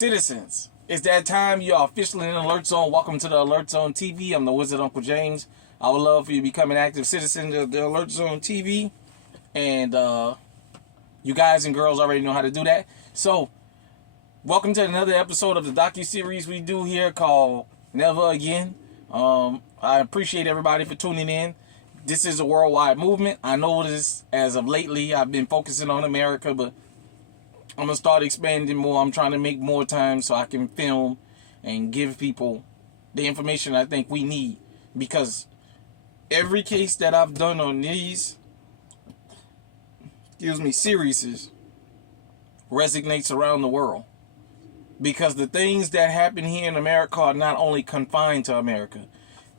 Citizens, it's that time. You are officially in Alert Zone. Welcome to the Alert Zone TV. I'm the Wizard Uncle James. I would love for you to become an active citizen of the Alert Zone TV. And you guys and girls already know how to do that. So, welcome to another episode of the docu-series we do here called Never Again. I appreciate everybody for tuning in. This is a worldwide movement. I know this as of lately. I've been focusing on America, but I'm going to start expanding more. I'm trying to make more time so I can film and give people the information I think we need. Because every case that I've done on these, series resonates around the world. Because the things that happen here in America are not only confined to America.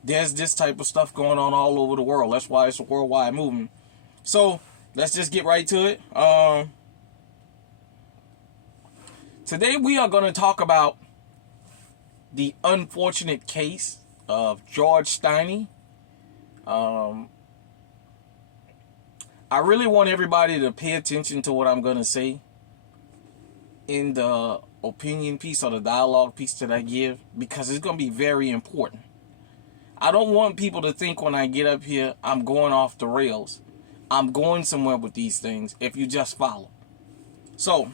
There's this type of stuff going on all over the world. That's why it's a worldwide movement. So, let's just get right to it. Today we are going to talk about the unfortunate case of George Stinney. I really want everybody to pay attention to what I'm going to say in the opinion piece or the dialogue piece that I give, because it's going to be very important. I don't want people to think when I get up here I'm going off the rails. I'm going somewhere with these things if you just follow. So,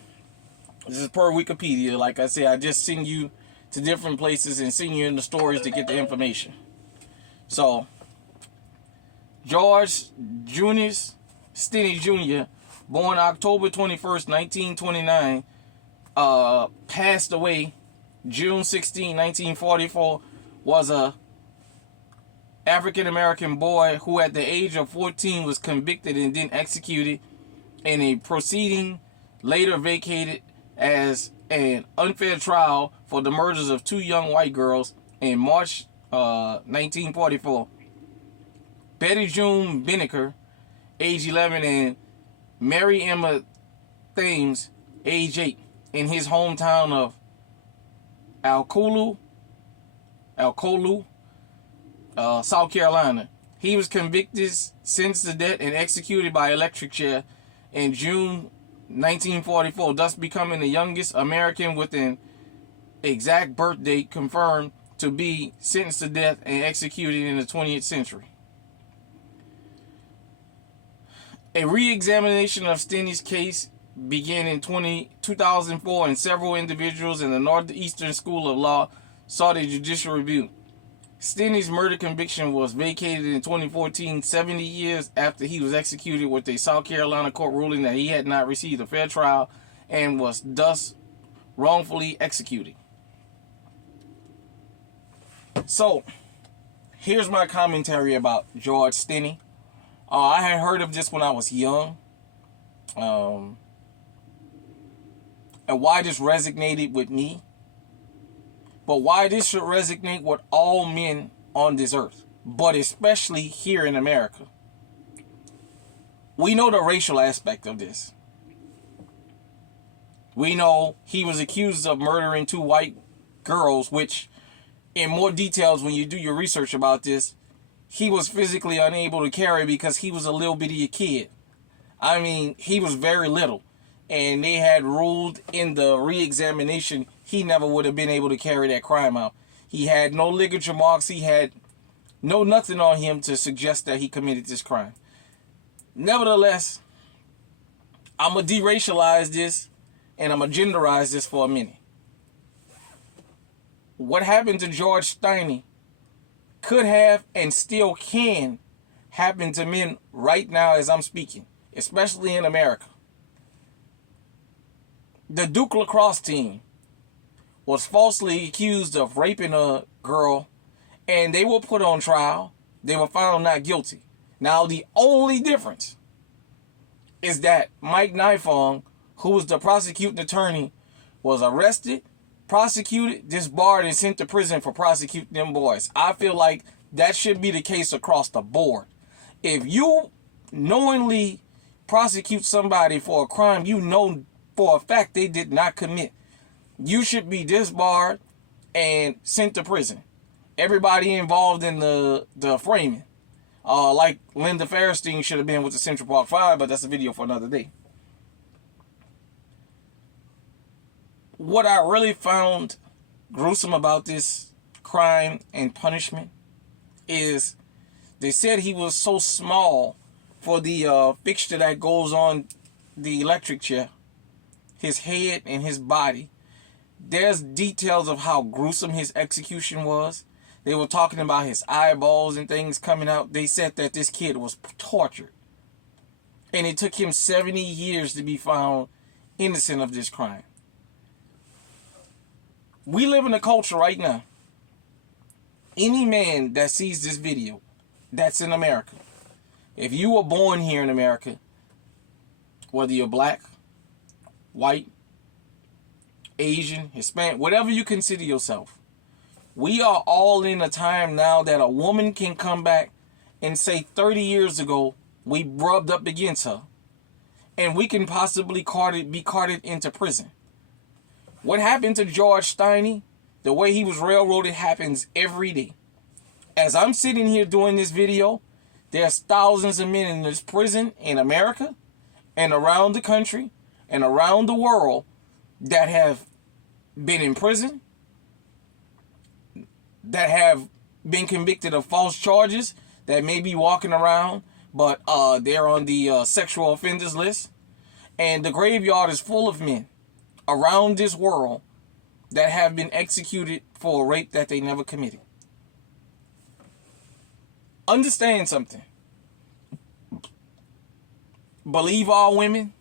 this is per Wikipedia. Like I said, I just send you to different places and send you in the stories to get the information. So, George Junius Stinney Jr., born October 21st, 1929, passed away June 16, 1944, was a African-American boy who at the age of 14 was convicted and then executed in a proceeding later vacated as an unfair trial for the murders of two young white girls in March 1944. Betty June Binnicker, age 11, and Mary Emma Thames, age 8, in his hometown of Alcolu, South Carolina. He was convicted, sentenced to death, and executed by electric chair in June 1944, thus becoming the youngest American with an exact birth date confirmed to be sentenced to death and executed in the 20th century. A re-examination of Stinney's case began in 2004, and several individuals in the Northeastern School of Law sought a judicial review. Stinney's murder conviction was vacated in 2014, 70 years after he was executed, with a South Carolina court ruling that he had not received a fair trial and was thus wrongfully executed. So, here's my commentary about George Stinney. I had heard of this when I was young. And why this resonated with me. But why this should resonate with all men on this earth, but especially here in America. We know the racial aspect of this. We know he was accused of murdering two white girls, which, in more details when you do your research about this, he was physically unable to carry because he was a little bitty kid. I mean, he was very little. And they had ruled in the re-examination he never would have been able to carry that crime out. He had no ligature marks. He had nothing on him to suggest that he committed this crime. Nevertheless, I'm going to deracialize this and I'm going to genderize this for a minute. What happened to George Stinney could have and still can happen to men right now as I'm speaking, especially in America. The Duke lacrosse team was falsely accused of raping a girl, and they were put on trial. They were found not guilty. Now, the only difference is that Mike Nifong, who was the prosecuting attorney, was arrested, prosecuted, disbarred, and sent to prison for prosecuting them boys. I feel like that should be the case across the board. If you knowingly prosecute somebody for a crime you know for a fact they did not commit, you should be disbarred and sent to prison. Everybody involved in the framing. Like Linda Fairstein should have been with the Central Park Five, but that's a video for another day. what I really found gruesome about this crime and punishment is they said he was so small for the fixture that goes on the electric chair, his head and his body. There's details of how gruesome his execution was. They were talking about his eyeballs and things coming out. They said that this kid was tortured. And it took him 70 years to be found innocent of this crime. We live in a culture right now. Any man that sees this video that's in America, if you were born here in America, whether you're black, white, Asian, Hispanic, whatever you consider yourself, we are all in a time now that a woman can come back and say 30 years ago we rubbed up against her, and we can possibly be carted into prison. What happened to George Stinney, the way he was railroaded, happens every day. As I'm sitting here doing this video, there's thousands of men in this prison in America and around the country and around the world that have been in prison, that have been convicted of false charges, that may be walking around, but they're on the sexual offenders list. And the graveyard is full of men around this world that have been executed for a rape that they never committed. Understand something. Believe all women.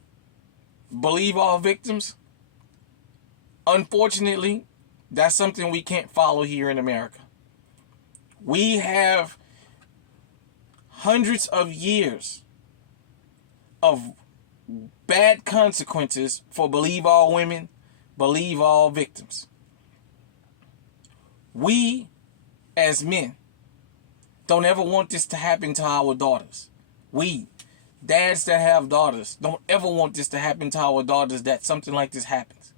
Believe all victims. Unfortunately, that's something we can't follow here in America. We have hundreds of years of bad consequences for believe all women, believe all victims. We, as men, don't ever want this to happen to our daughters. We, dads that have daughters, don't ever want this to happen to our daughters, that something like this happens.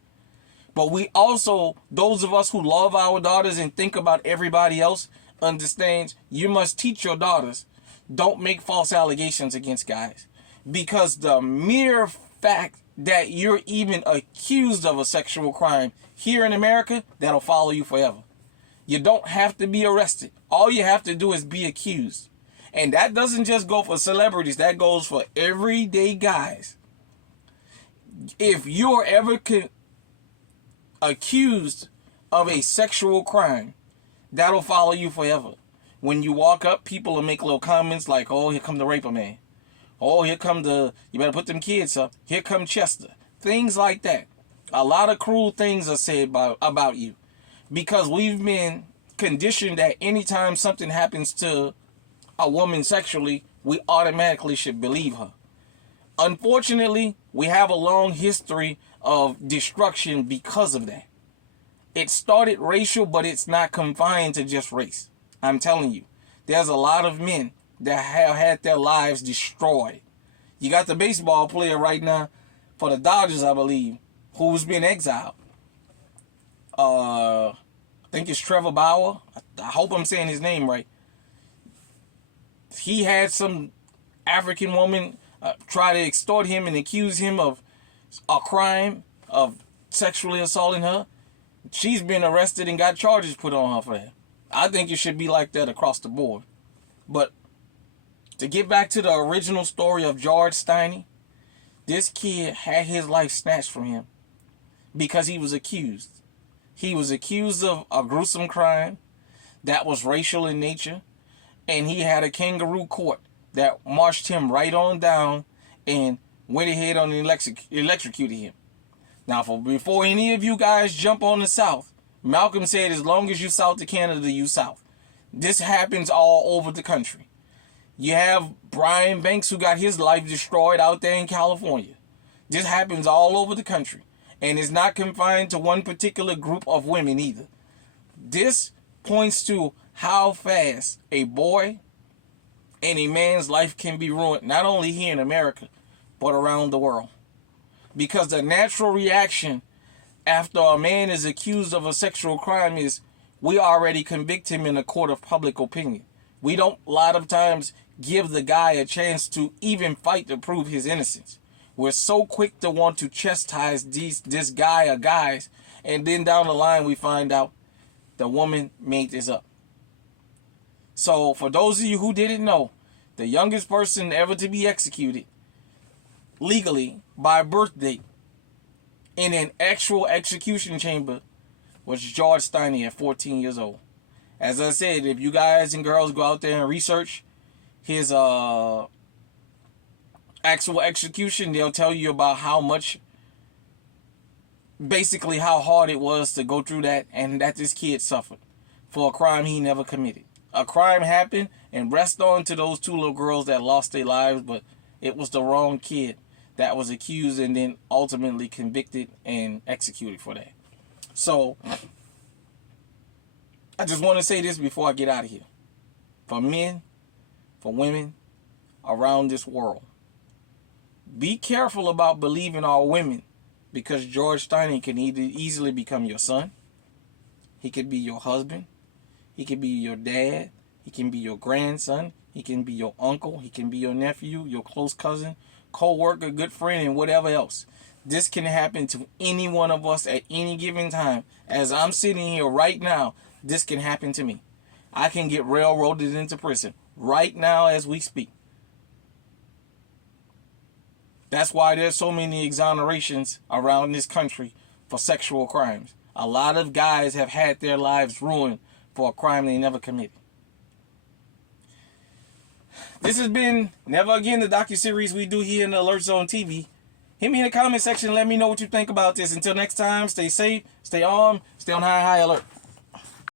But we also, those of us who love our daughters and think about everybody else, understands you must teach your daughters, don't make false allegations against guys. Because the mere fact that you're even accused of a sexual crime here in America, that'll follow you forever. You don't have to be arrested. All you have to do is be accused. And that doesn't just go for celebrities. That goes for everyday guys. If you're ever accused of a sexual crime, that'll follow you forever. When you walk up, people will make little comments like, oh, here come the raper man. Oh, here come you better put them kids up. Here come Chester. Things like that. A lot of cruel things are said about you. Because we've been conditioned that anytime something happens to a woman sexually, we automatically should believe her. Unfortunately, we have a long history of destruction because of that. It started racial, but it's not confined to just race. I'm telling you, there's a lot of men that have had their lives destroyed. You got the baseball player right now for the Dodgers, I believe, who's been exiled. I think it's Trevor Bauer. I hope I'm saying his name right. He had some African woman try to extort him and accuse him of a crime of sexually assaulting her. She's been arrested and got charges put on her for that. I think it should be like that across the board. But to get back to the original story of George Stinney, this kid had his life snatched from him because he was accused. He was accused of a gruesome crime that was racial in nature, and he had a kangaroo court that marched him right on down and went ahead and electrocuted him. Now, before any of you guys jump on the South, Malcolm said, as long as you South of Canada, you South. This happens all over the country. You have Brian Banks, who got his life destroyed out there in California. This happens all over the country. And it's not confined to one particular group of women either. This points to how fast a boy and a man's life can be ruined, not only here in America, but around the world. Because the natural reaction after a man is accused of a sexual crime is we already convict him in a court of public opinion. We don't a lot of times give the guy a chance to even fight to prove his innocence. We're so quick to want to chastise this guy or guys And then down the line, we find out the woman made this up. So for those of you who didn't know, the youngest person ever to be executed legally by birth date in an actual execution chamber was George Stinney at 14 years old. As I said, if you guys and girls go out there and research his actual execution, they'll tell you about how much, basically how hard it was to go through that, and that this kid suffered for a crime he never committed. A crime happened, and rest on to those two little girls that lost their lives, but it was the wrong kid that was accused and then ultimately convicted and executed for that. So, I just want to say this before I get out of here. For men, for women around this world, be careful about believing our women, because George Stinney can easily become your son. He could be your husband. He could be your dad. He can be your grandson. He can be your uncle. He can be your nephew, your close cousin, co-worker, good friend, and whatever else. This can happen to any one of us at any given time. As I'm sitting here right now, this can happen to me. I can get railroaded into prison right now as we speak. That's why there's so many exonerations around this country for sexual crimes. A lot of guys have had their lives ruined for a crime they never committed. This has been Never Again, the docuseries we do here in the Alert Zone TV. Hit me in the comment section and let me know what you think about this. Until next time, stay safe, stay armed, stay on high alert.